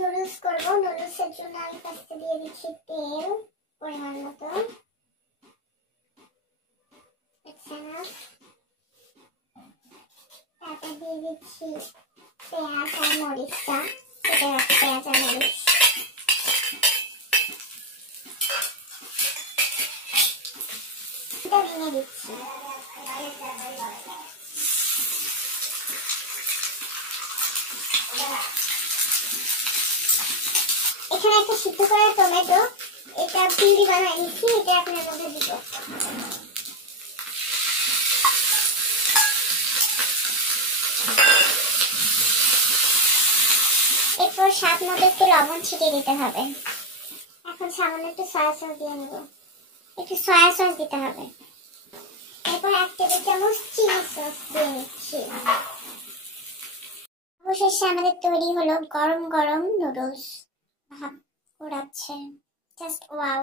Noodles করবো। নুডলসের জন্য আমি ফার্স্টে দিয়ে দিচ্ছি তেল পরিমাণ মতো। তারপর দিয়ে দিচ্ছি পেঁয়াজ আর মরিচটা, কেটে রাখছি পেঁয়াজ আর মরিচ। এটা ভেঙে দিচ্ছি। এখানে একটা সিদ্ধ করা টমেটো, এটা পিউরি বানিয়ে নিচ্ছি, এটা আপনার মধ্যে দিব। এরপর স্বাদ মতো একটু লবণ ছিটিয়ে দিতে হবে। এখন সামান্য একটু সয়া সস দিয়ে নেব, একটু সয়া সস দিতে হবে। এরপর 1 টেবিল চামচ চিলি সস দিয়ে নিচ্ছি। অবশেষে আমাদের তৈরি হলো গরম গরম নুডলস। ভাব উড়াচ্ছে, জাস্ট ওয়াও।